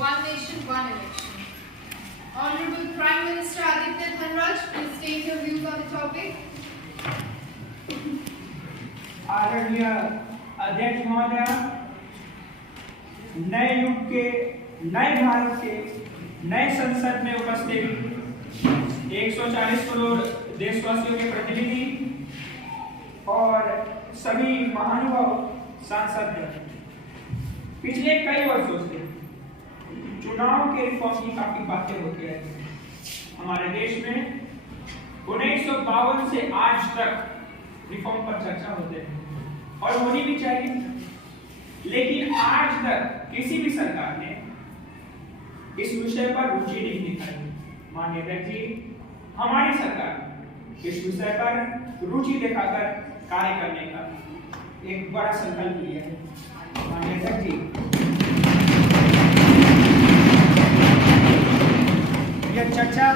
One nation, one election. Honorable Prime Minister Aditya Dhanraj, please state your views on the topic. आदरणीय अध्यक्ष महोदय, नए युग के, नए भारत के, नए संसद में उपस्थित 140 करोड़ देशवासियों के प्रतिनिधि और सभी महानुभाव सांसद, पिछले कई वर्षों से चुनाव के रिफॉर्म की काफी बातें होती रहती हैं। हमारे देश में 1952 से आज तक रिफॉर्म पर चर्चा होते हैं और होनी भी चाहिए, लेकिन आज तक किसी भी सरकार ने इस विषय पर रुचि नहीं दिखाई। माननीय अध्यक्ष जी, हमारी सरकार इस विषय पर रुचि दिखाकर कार्य करने का एक बड़ा संकल्प लिया है। माननीय अध्यक्ष जी, यह चर्चा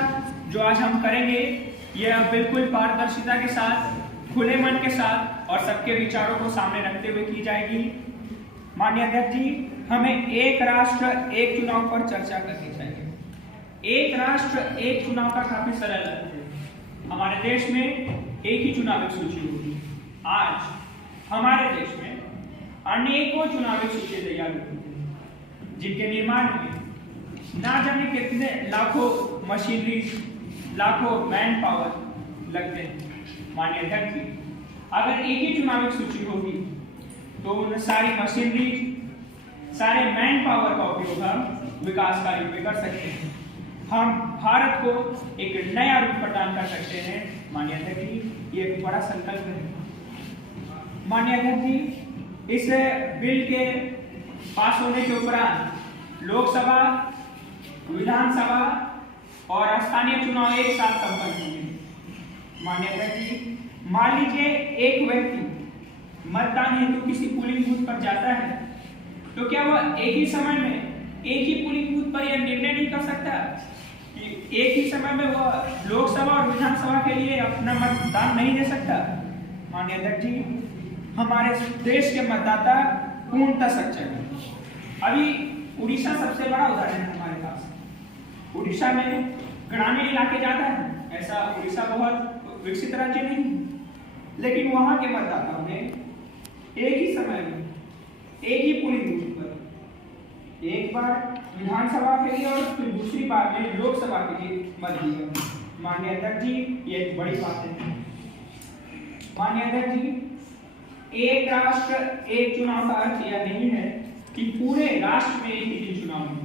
जो आज हम करेंगे, यह बिल्कुल पारदर्शिता के साथ, खुले मन के साथ और सबके विचारों को सामने रखते हुए की जाएगी। माननीय अध्यक्ष जी, हमें एक राष्ट्र एक चुनाव पर चर्चा करनी चाहिए। एक राष्ट्र एक चुनाव का काफी सरल अर्थ है। हमारे देश में एक ही चुनावी सूची होगी। आज हमारे देश में अनेकों चुनावी सूची तैयार हुई है, जिनके निर्माण में ना जाने कितने लाखों मशीनरी, लाखों मैन पावर लगते हैं। माननीय अध्यक्ष जी, अगर एक ही चुनावी सूची होगी तो उन सारी मशीनरी, सारे मैन पावर का उपयोग हम विकास कार्यों में कर सकते हैं। हम भारत को एक नया रूप प्रदान कर सकते हैं। माननीय अध्यक्ष जी, ये एक बड़ा संकल्प है। माननीय अध्यक्ष जी, इस बिल के पास होने के उपरांत लोकसभा, विधानसभा और स्थानीय चुनाव एक साथ संपन्न होंगे। माननीय अध्यक्ष जी, मान लीजिए एक व्यक्ति मतदान हेतु किसी पोलिंग बूथ पर जाता है, तो क्या वह एक ही समय में एक ही पोलिंग बूथ पर यह निर्णय नहीं कर सकता कि एक ही समय में वह लोकसभा और विधानसभा के लिए अपना मतदान नहीं दे सकता? माननीय अध्यक्ष जी, हमारे देश के मतदाता पूर्णतः सक्षम है। अभी उड़ीसा सबसे बड़ा उदाहरण है हमारे पास। उड़ीसा में ग्रामीण इलाके ज्यादा है, ऐसा उड़ीसा बहुत विकसित राज्य नहीं, लेकिन वहां के मतदाताओं ने एक ही समय में एक ही पोलिंग बूथ पर एक बार विधानसभा के लिए और फिर दूसरी बार में लोकसभा के लिए मत दिया। माननीय अध्यक्ष जी, ये एक बड़ी बात है। माननीय अध्यक्ष जी, एक राष्ट्र एक चुनाव का अर्थ यह नहीं है कि पूरे राष्ट्र में एक ही दिन चुनाव होगा।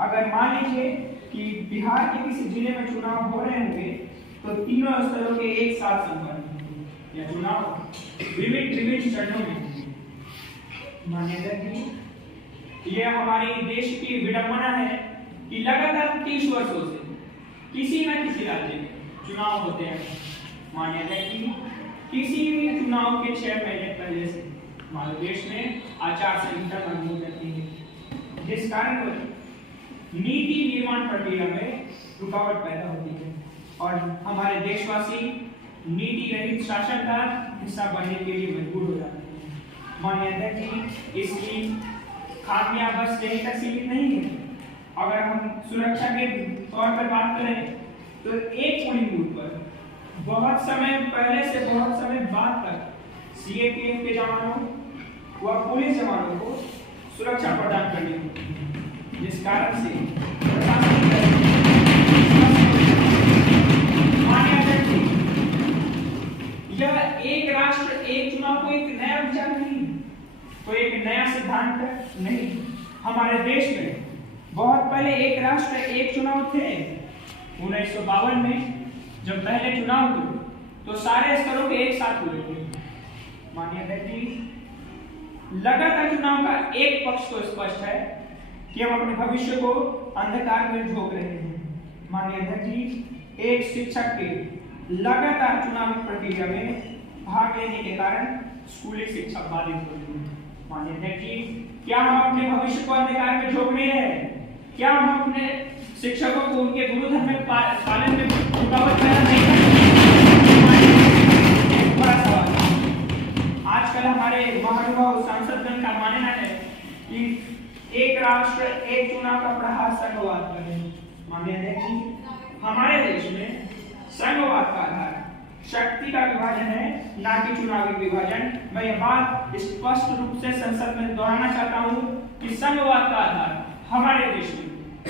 अगर मान लीजिए कि बिहार के किसी जिले में चुनाव हो रहे होंगे, तो तीनों स्तरों के एक साथ संपन्न होंगे। यह चुनाव विभिन्न चरणों में होंगे। माननीय अध्यक्ष जी, यह हमारे देश की विडंबना है कि लगातार 30 वर्षों से किसी न किसी राज्य में चुनाव होते हैं। माननीय अध्यक्ष जी, किसी भी चुनाव के 6 महीने पहले से हमारे देश में आचार संहिता लागू हो जाती है, जिस कारण नीति निर्माण प्रक्रिया में रुकावट पैदा होती है और हमारे देशवासी नीति रहित शासन का हिस्सा बनने के लिए मजबूर हो जाते हैं। माननीय अध्यक्ष जी, इसकी खामियां बस यहीं तक सीमित नहीं है। अगर हम सुरक्षा के तौर पर बात करें, तो एक पोलिंग बूथ पर बहुत समय पहले से बहुत समय बाद तक सीएपीएफ के जवानों व पुलिस जवानों को सुरक्षा प्रदान करनी होती है, जिस कारण से यह एक राष्ट्र एक चुनाव को एक नया विचार नहीं, कोई एक नया सिद्धांत नहीं। हमारे देश में बहुत पहले एक राष्ट्र एक चुनाव थे। 1952 में जब पहले चुनाव हुए तो सारे स्तरों के एक साथ हुए थे। माननीय अध्यक्ष जी, लगातार चुनाव का एक पक्ष तो स्पष्ट है कि हम अपने भविष्य को अंधकार में झोंक रहे हैं। माननीय अध्यक्ष जी, एक शिक्षक के लगातार चुनावी प्रक्रिया में भाग लेने के कारण स्कूली शिक्षा बाधित हो रही है। माननीय अध्यक्ष जी, क्या हम अपने भविष्य को अंधकार में झोंक रहे हैं? क्या हम अपने शिक्षकों को उनके गुरु धर्म में पालन में रुकावट पैदा नहीं कर सकते? एक बड़ा सवाल है। आजकल हमारे महानुभाव सांसदगण का मानना है कि एक राष्ट्र एक चुनाव का प्रहार संघवाद करें। माननीय अध्यक्ष जी, हमारे देश में संघवाद का आधार शक्ति का विभाजन है, ना कि चुनावी विभाजन। मैं यह बात स्पष्ट रूप से संसद में दोहराना चाहता हूँ कि संघवाद का आधार हमारे देश में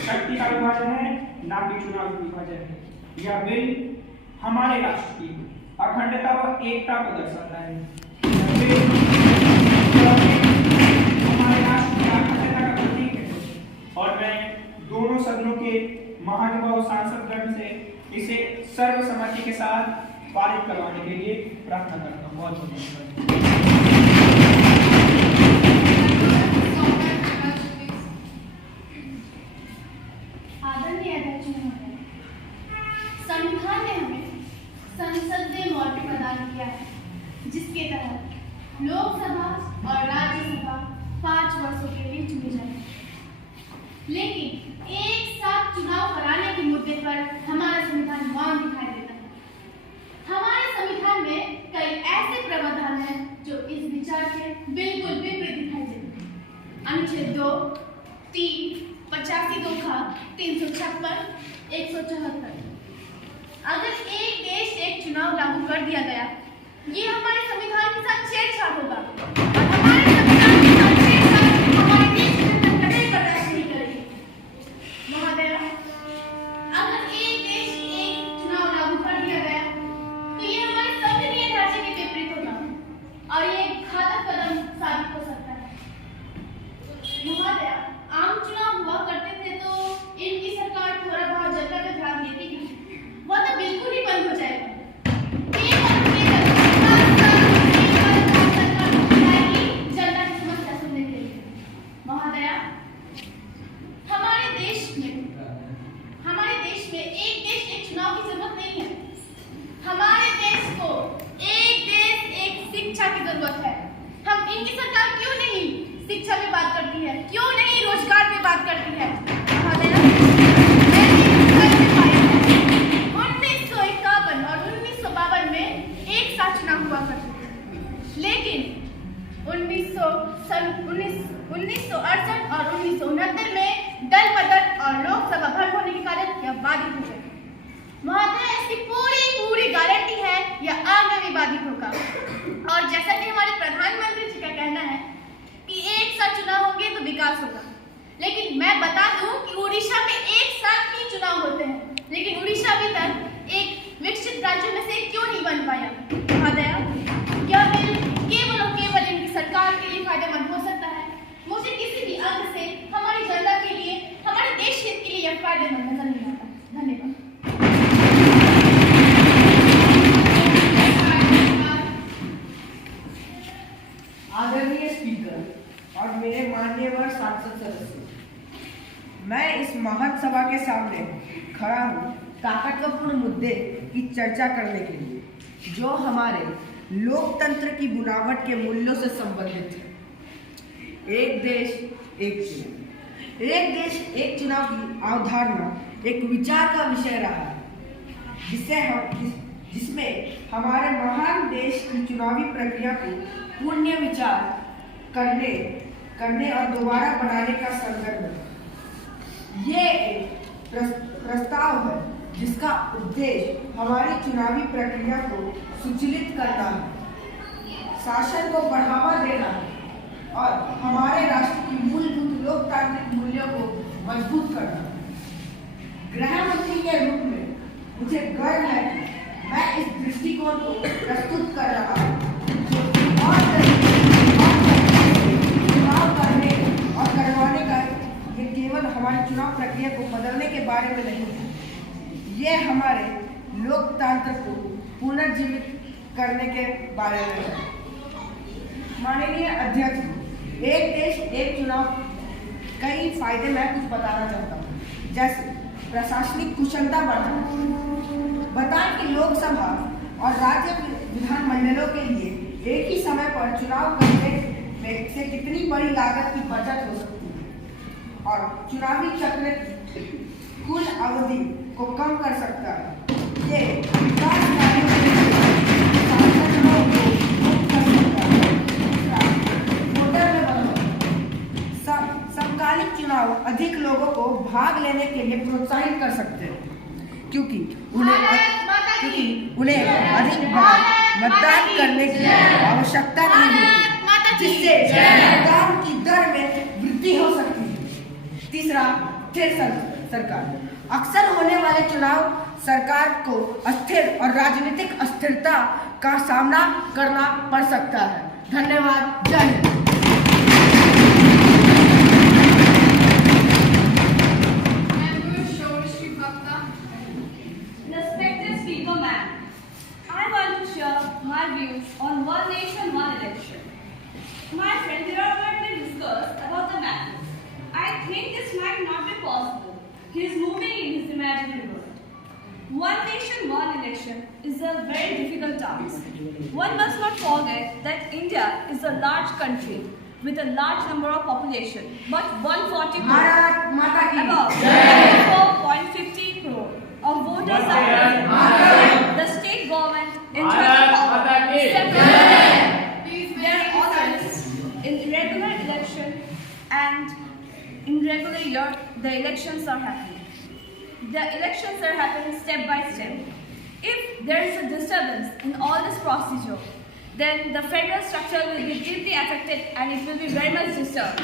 शक्ति का विभाजन है, ना कि चुनावी विभाजन है। यह बिल हमारे राष्ट्र की अखंडता व एकता को दर्शाता है। हमारे राष्ट्र की अखंडता का प्रतीक है और मैं दोनों सदनों के महानुभाव सांसदगण से इसे सर्वसम्मति के साथ पारित करवाने के लिए प्रार्थना करता हूँ। बहुत बहुत धन्यवाद। आदरणीय अध्यक्ष महोदय, संविधान ने हमें संसद में मौलिक प्रदान किया है, जिसके तहत लोकसभा और राज्यसभा 5 वर्षों के लिए चुनी जाएगी। लेकिन एक साथ चुनाव कराने के मुद्दे पर हमारा संविधान मौन दिखाई देता है। हमारे संविधान में कई ऐसे प्रावधान हैं जो इस विचार के बिल्कुल विपरीत दिखाई देते हैं। अनुच्छेद 2, 3, 85 ख, 356, 174। अगर एक देश एक चुनाव लागू कर दिया गया, ये हमारे संविधान के साथ छेड़छाड़ होगा और हमारे संविधान के साथ छेड़छाड़ हमारे देश में कतई बर्दाश्त नहीं करेगी। महोदय, अगर एक देश एक चुनाव लागू कर दिया गया तो ये हमारे संसदीय ढांचे के विपरीत होगा और ये घातक कदम साबित हो सकता है। महोदय, आम चुनाव हुआ करते थे तो इनकी सरकार थोड़ा बहुत जनता पे ध्यान देती थी, वो तो बिल्कुल ही बंद हो जाएगा। जनता की समस्या सुनने के लिए। महोदय, हमारे देश में एक देश एक चुनाव की जरूरत नहीं है। हमारे देश को एक देश एक शिक्षा की जरूरत है। हम इनकी सरकार क्यों नहीं शिक्षा में बात करती है, क्यों नहीं रोजगार में बात करती है? महोदय, 1951 और 1952 में एक साथ चुनाव हुआ करते थे, लेकिन 1968 और 1969 में दल बदल और लोकसभा भंग होने के कारण यह बाधित हो गया। महोदय, इसकी पूरी गारंटी है यह आगे भी बाधित होगा। और जैसा कि हमारे प्रधानमंत्री जी का कहना है कि एक साथ चुनाव होंगे तो विकास होगा, लेकिन मैं बता दूं कि उड़ीसा में एक साथ ही चुनाव होते हैं, लेकिन उड़ीसा अभी तक एक विकसित राज्यों में से क्यों नहीं बन पाया? महोदय, यह बिल केवल और केवल इनकी सरकार के लिए फायदेमंद हो सकता है। मुझे किसी भी अंग से हमारी जनता के लिए, हमारे देश हित के लिए यह फायदेमंद नजर नहीं आता। धन्यवाद। आदरणीय स्पीकर और मेरे माननीय सांसद सदस्य, मैं इस महान सभा के सामने खड़ा हूँ ताकतपूर्ण मुद्दे की चर्चा करने के लिए, जो हमारे लोकतंत्र की बुनावट के मूल्यों से संबंधित है। एक देश एक चुनाव। एक देश एक चुनाव की अवधारणा एक विचार का विषय रहा है, जिसमें हमारे महान देश की चुनावी प्रक्रिया को पुण्य विचार करने और दोबारा बनाने का संदर्भ है। ये एक प्रस्ताव है जिसका उद्देश्य हमारी चुनावी प्रक्रिया को सुचालित करना है, शासन को बढ़ावा देना है और हमारे राष्ट्र की मूलभूत लोकतांत्रिक मूल्यों को मजबूत करना है। गृह मंत्री के रूप में मुझे गर्व है कि मैं इस दृष्टिकोण को प्रस्तुत कर रहा हूँ, जो चुनाव करने और करवाने का ये केवल हमारी चुनाव प्रक्रिया को बदलने के बारे में नहीं है, ये हमारे लोकतंत्र को पुनर्जीवित करने के बारे में है। माननीय अध्यक्ष, एक देश एक चुनाव कई फायदे मैं कुछ बताना चाहता हूँ, जैसे प्रशासनिक कुशलता बढ़ाना। बताएं कि लोकसभा और राज्य विधानमंडलों के लिए एक ही समय पर चुनाव करने से कितनी बड़ी लागत की बचत हो सकती है और चुनावी चक्र कुल अवधि को कम कर सकता है। ये विकास कार्यों में सांसदों को मुक्त कर सकता है। वोटर में बदलाव, समकालीन अधिक लोगों को भाग लेने के लिए प्रोत्साहित कर सकते हैं, क्योंकि उन्हें अधिक बार मतदान करने की आवश्यकता नहीं होती, जिससे मतदान की दर में वृद्धि हो सकती है। तीसरा, स्थिर सरकार। अक्सर होने वाले चुनाव सरकार को अस्थिर और राजनीतिक अस्थिरता का सामना करना पड़ सकता है। धन्यवाद। जय Hind. Respected Speaker Ma'am, I want to share my views on One Nation, One Election. My friend here already discussed about the matter. I think this might not be possible. He is moving in his imaginary world. One Nation, One Election is a very difficult task. One must not forget that India is a large country with a large number of population, but 140 crore, about 4.50 crore of voters are present. The state government enjoys the power to separate their authorities in regular election, and in regular year the elections are happening. The elections are happening step by step. If there is a disturbance in all this procedure, then the federal structure will be deeply affected and it will be very much disturbed.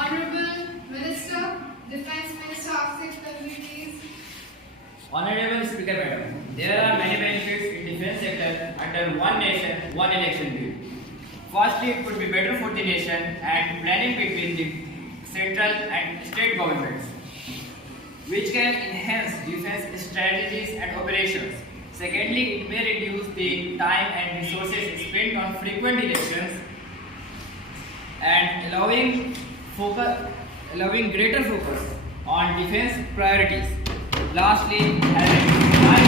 Honorable Minister, Defense Minister Akshay Talvi, please. Honorable Speaker Madam, there are many benefits in defense sector under One Nation, One Election bill. Firstly, it would be better for the nation and planning between the central and state governments, which can enhance defense strategies and operations. Secondly, it may reduce the time and resources spent on frequent elections and allowing greater focus on defense priorities. Lastly, having one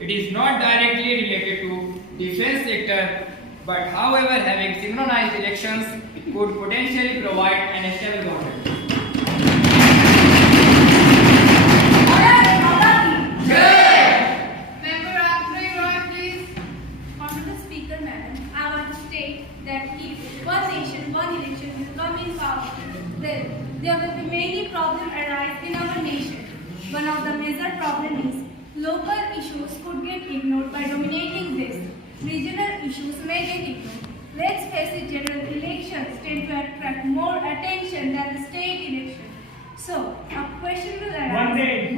it is not directly related to defense sector, but however having synchronized elections could potentially provide an stable government. Member Akshay Roy, please. Honorable Speaker Madam, I want to state that if One Nation, One Election will come in power, then there will be many problems arise in our nation. One of the major problems is local issues could get ignored by dominating this. Regional issues may get ignored. Let's face it, general elections tend to attract more attention than the state election. So, a question will arise. One day.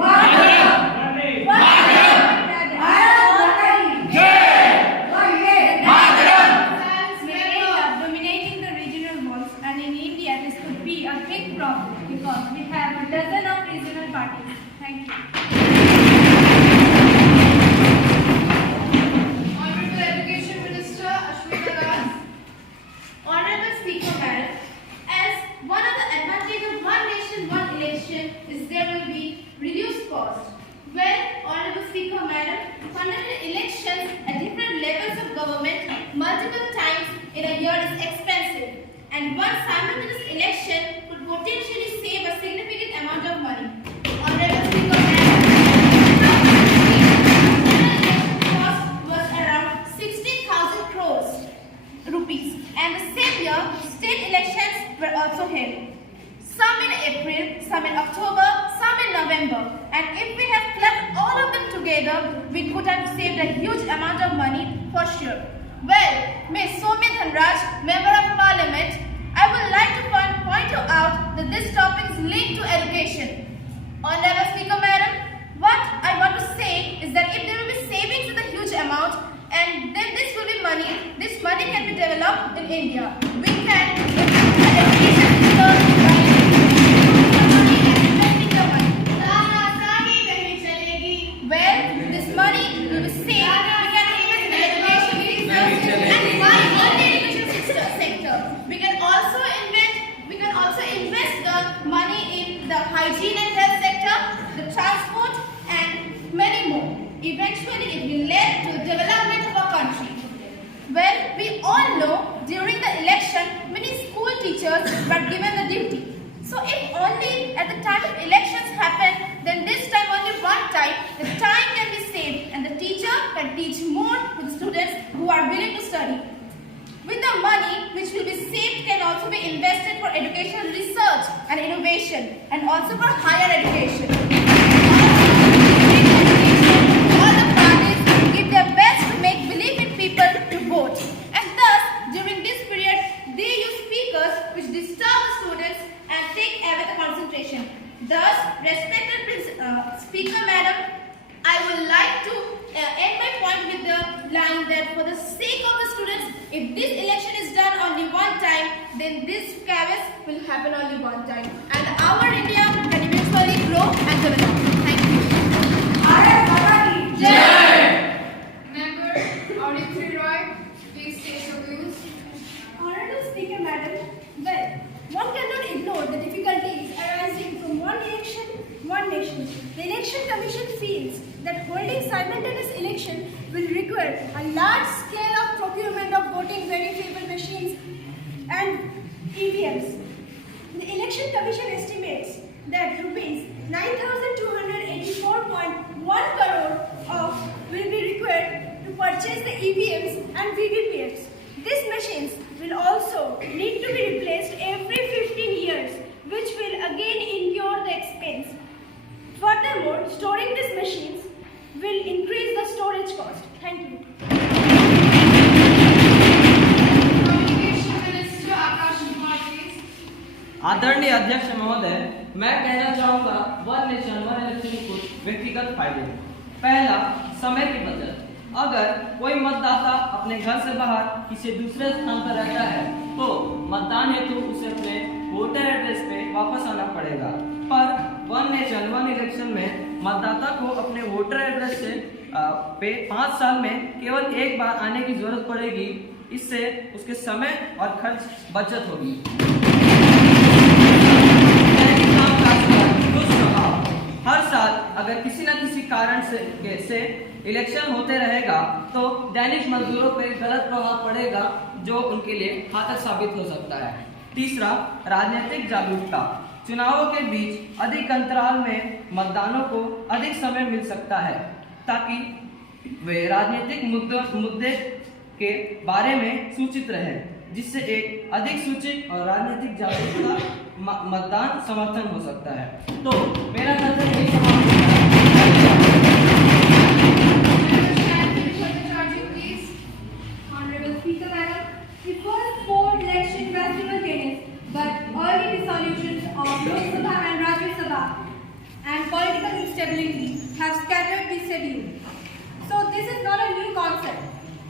Dominating the regional ones, and in India this could be a big problem because we have a dozen of regional parties. Thank you. Honorable Education Minister Ashwini Das. Honorable Speaker Madam, as one of the advantages of One Nation, One Election is there will be reduced cost. Well, Honorable Speaker Madam, conducting elections at different levels of government multiple times in a year is expensive, and one simultaneous election could potentially save a significant amount of money. Honorable Speaker Madam, the cost was around 16,000 crores rupees, and the same year state elections were also held. Some in April, some in October, some in November, and if we have clubbed all of them together, we could have saved a huge amount of money for sure. Well, Ms. Soumya Dhanraj, Member of Parliament, I would like to point you out that this topic is linked to education. Honorable Speaker Madam, what I want to say is that if there will be savings in a huge amount, and then this will be money, this money can be developed in India. We can improve the education system by investing the money. Well, this money will be saved. We can invest in the education system and why not the education sector? We can also invest the money in the hygiene and health sector, the transport, and many more. Eventually, it will lead to the development of our country. Well, we all know during the election, teachers were given the duty. So if only at the time of elections happen, then this time only one time, the time can be saved and the teacher can teach more to the students who are willing to study. With the money which will be saved can also be invested for educational research and innovation and also for higher education. All the parties give their best to make believe in people to vote. And thus, during this period, they use speakers which disturb the students and take away the concentration. Thus, respected Speaker Madam, I would like to end my point with the line that for the sake of the students, if this election is done only one time, then this chaos will happen only one time. And our India can eventually grow and develop. Thank you. Member Audrey Roy, please state your views. Honorable Speaker Madam, well, one cannot ignore the difficulties arising from one election, one nation. The Election Commission feels that holding simultaneous election will require a large scale of procurement of voting verifiable machines and EVMs. The Election Commission estimates that rupees 9,284.1 crore will be required to purchase the EVMs and VVPs. These machines will also need to be replaced every 15 years, which will again incur the expense. Furthermore, storing these machines will increase the storage cost. Thank you. Communication Minister Akash Kumar, please. आदरणीय अध्यक्ष महोदय, मैं कहना चाहूँगा one nation one election के कुछ व्यक्तिगत फायदे। पहला, समय की बचत। अगर कोई मतदाता अपने घर से बाहर किसी दूसरे स्थान पर रहता है तो मतदान हेतु उसे अपने वोटर एड्रेस पे वापस आना पड़ेगा, पर वन नेशन वन इलेक्शन में मतदाता को अपने वोटर एड्रेस से पे 5 साल में केवल एक बार आने की जरूरत पड़ेगी। इससे उसके समय और खर्च बचत होगी। हर साल अगर किसी न किसी कारण से इलेक्शन होते रहेगा तो दैनिक मजदूरों पर गलत प्रभाव पड़ेगा जो उनके लिए घातक साबित हो सकता है। तीसरा, राजनीतिक जागरूकता। चुनावों के बीच अधिक अंतराल में मतदानों को अधिक समय मिल सकता है ताकि वे राजनीतिक मुद्दे के बारे में सूचित रहें, जिससे एक अधिक सूचित और राजनीतिक जागरूकता मतदान समर्थन हो सकता है। तो मेरा नजर यही Honorable Speaker Madam, the first 4 elections were simultaneous, but early dissolutions of Lok Sabha and Rajya Sabha and political instability have scattered the schedule. So this is not a new concept.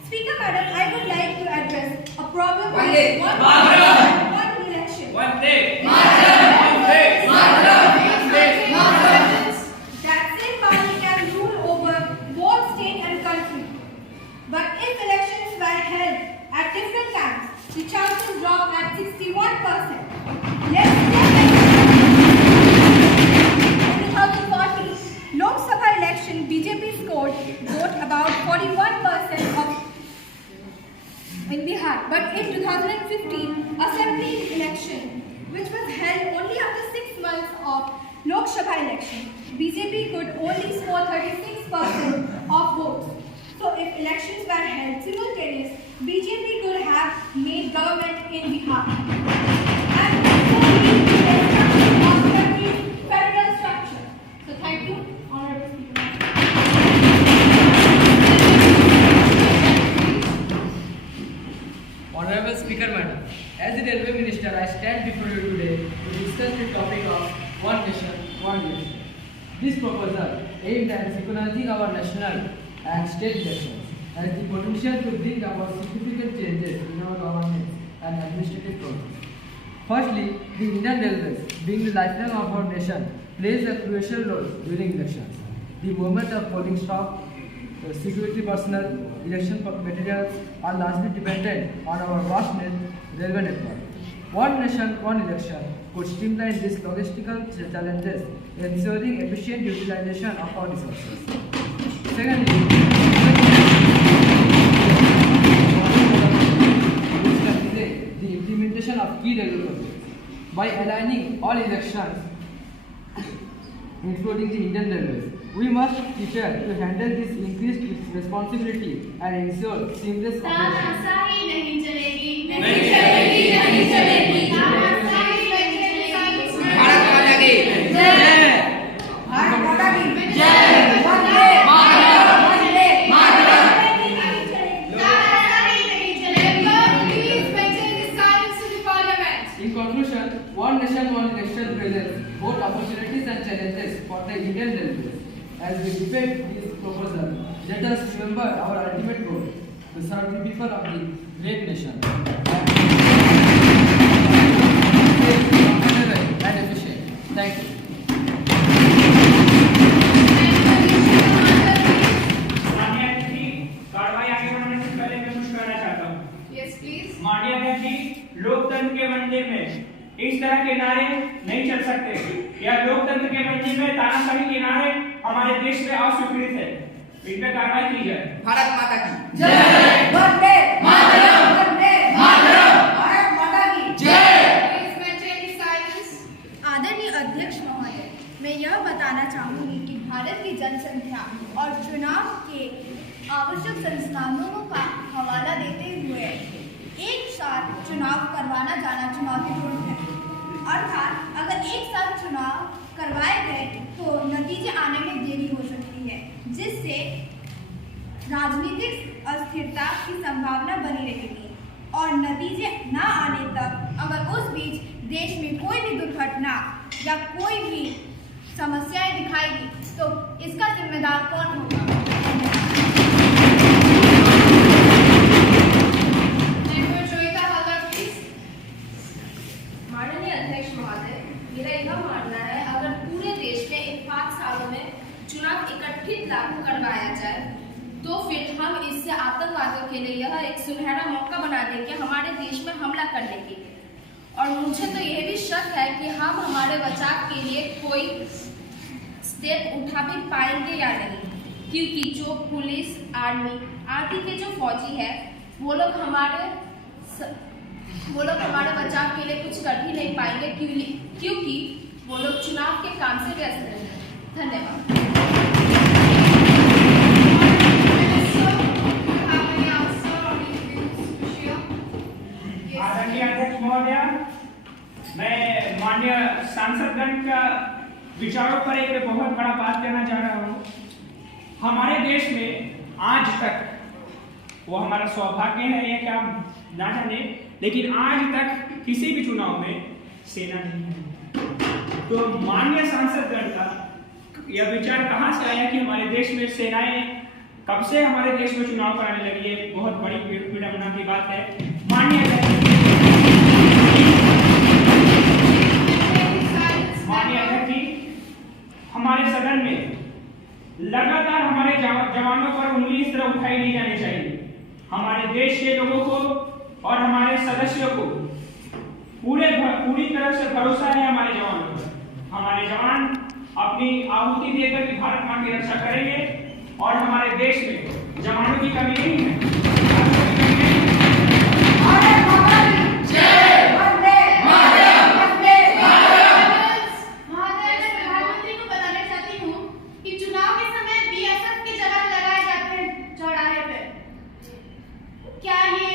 Speaker Madam, I would like to address a problem with one election. That same party can rule over both state and country. But if elections were held at different times, the chances drop at 61%. Let's in 2014 Lok Sabha election, BJP scored vote about 41% in Bihar. But in 2015 Assembly election, which was held only after 6 months of Lok Sabha election, BJP could only score 36% of votes. So if elections were held simultaneous, BJP could have made government in Bihar. And federal structure. So thank you, Honorable Speaker. Honorable Speaker Madam, as the Railway Minister, I stand before you today to discuss the topic of one nation, one election. This proposal aimed at synchronizing our national and state elections has the potential to bring about significant changes in our governance and administrative process. Firstly, the Indian Railways, being the lifeline of our nation, plays a crucial role during elections. The movement of polling stock, security personnel, election materials are largely dependent on our vast railway network. One nation, one election could streamline these logistical challenges, ensuring efficient utilization of our resources. Secondly, the implementation of key railway projects. by aligning all elections, including the Indian Railways. We must prepare to handle this increased responsibility and ensure seamless operation. तानाशाही नहीं चलेगी, नहीं चलेगी, नहीं चलेगी। तानाशाही नहीं चलेगी। भारत माता की जय। भारत माता की जय। वंदे मातरम, वंदे मातरम। तानाशाही नहीं चलेगी। Please maintain the silence in the parliament. In conclusion, one nation, one election presents both opportunities and challenges for the Indian Railways. As we debate this proposal, let us remember our ultimate goal: to serve the people of the great nation. And efficient. Thank you. माननीय अध्यक्ष जी, कार्रवाई आगे बढ़ाने से पहले मैं कुछ कहना चाहता हूँ। Yes, please. माननीय अध्यक्ष जी, लोकतंत्र के वंदे में इस तरह के नारे नहीं चल सकते। यह लोकतंत्र के वंदे में तानाशाही के नारे हमारे देश में अस्वीकृत है। इन पे कार्रवाई की जाए। भारत माता की जय। वंदे मातरम, वंदे मातरम। भारत माता की जय। Please maintain the silence. आदरणीय अध्यक्ष महोदय, मैं यह बताना चाहूंगी कि भारत की जनसंख्या और चुनाव के आवश्यक संसाधनों का हवाला देते हुए एक साथ चुनाव करवाना जाना चुनौतीपूर्ण है। अर्थात अगर एक साथ चुनाव करवाए गए तो नतीजे आने में देरी हो सकती है, जिससे राजनीतिक अस्थिरता की संभावना बनी रहेगी और नतीजे न आने तक अगर उस बीच देश में कोई भी दुर्घटना या कोई भी समस्याएं दिखाएगी तो इसका जिम्मेदार कौन होगा? Member Joyita Halder, please. माननीय अध्यक्ष महोदय, मेरा यह मानना है अगर पूरे देश में इन 5 सालों में चुनाव इकट्ठित लागू करवाया जाए तो फिर हम इससे आतंकवादियों के लिए यह एक सुनहरा मौका बना देंगे हमारे देश में हमला करने के लिए। और मुझे तो यह भी शक है कि हम हमारे बचाव के लिए कोई स्टेप उठा भी पाएंगे या नहीं, क्योंकि जो पुलिस, आर्मी आदि के जो फौजी है वो लोग हमारे बचाव के लिए कुछ कर ही नहीं पाएंगे, क्योंकि वो लोग चुनाव के काम से व्यस्त रहेंगे। धन्यवाद। Minister, do you have any answer on these views to share? Yes. आदरणीय अध्यक्ष महोदय, मैं माननीय सांसदगण का विचारों पर एक बहुत बड़ा बात कहना चाह रहा हूँ। हमारे देश में आज तक, वो हमारा सौभाग्य है या क्या ना जाने, लेकिन आज तक किसी भी चुनाव में सेना नहीं है। तो माननीय सांसदगण का यह विचार कहाँ से आया कि हमारे देश में सेनाएं कब से हमारे देश में चुनाव कराने लगी है? बहुत बड़ी विडंबना की बात है। माननीय अध्यक्ष जी, हमारे सदन में लगातार हमारे जवानों पर उंगली इस तरह उठाई नहीं जानी चाहिए। हमारे देश के लोगों को और हमारे सदस्यों को पूरी तरह से भरोसा है हमारे जवानों पर। हमारे जवान अपनी आहुति देकर भी भारत मां की रक्षा करेंगे और हमारे देश में जवानों की कमी नहीं है। भारत माता की जय। वंदे मातरम, वंदे मातरम। महोदय, मैं प्रधानमंत्री को बताना चाहती हूँ कि चुनाव के समय BSF के जवान लगाए जाते हैं चौराहे पे। क्या ये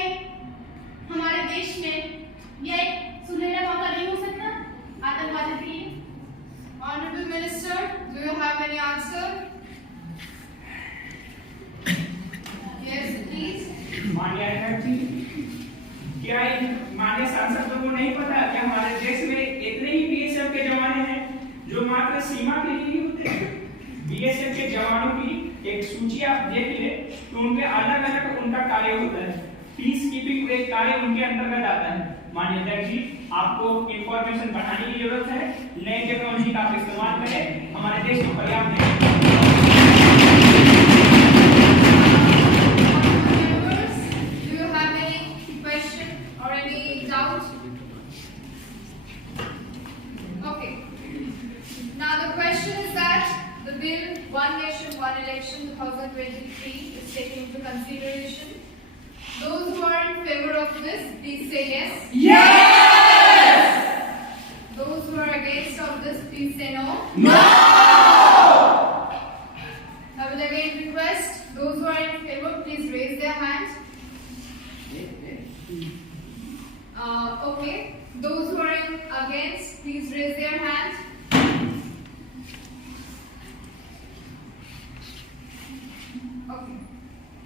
हमारे देश में यह एक सुनहरा मौका नहीं हो सकता आतंकवादियों के लिए? Honorable Minister, do you have any answer? Yes, please. माननीय अध्यक्ष जी, क्या माननीय सांसदों को नहीं पता कि हमारे देश में इतने ही BSF के जवान हैं जो मात्र सीमा के लिए होते हैं? BSF के जवानों की एक सूची आप देखिए तो उनके अलग अलग उनका कार्य होता है। पीस कीपिंग एक कार्य उनके अंतर्गत आता है। माननीय अध्यक्ष जी, आपको इंफॉर्मेशन बढ़ाने की जरूरत है। नई टेक्नोलॉजी का आप इस्तेमाल करें, हमारे देश में पर्याप्त है। Members, do you have any question or any doubt? Okay. Now the question is that the bill One Nation, One Election 2023 is taken into consideration. Those who are in favor of this, please say yes. Yes! raise their hand. Okay.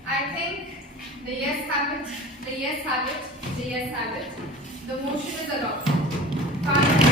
I think the yes have it, the yes have it, the yes have it. The motion is adopted.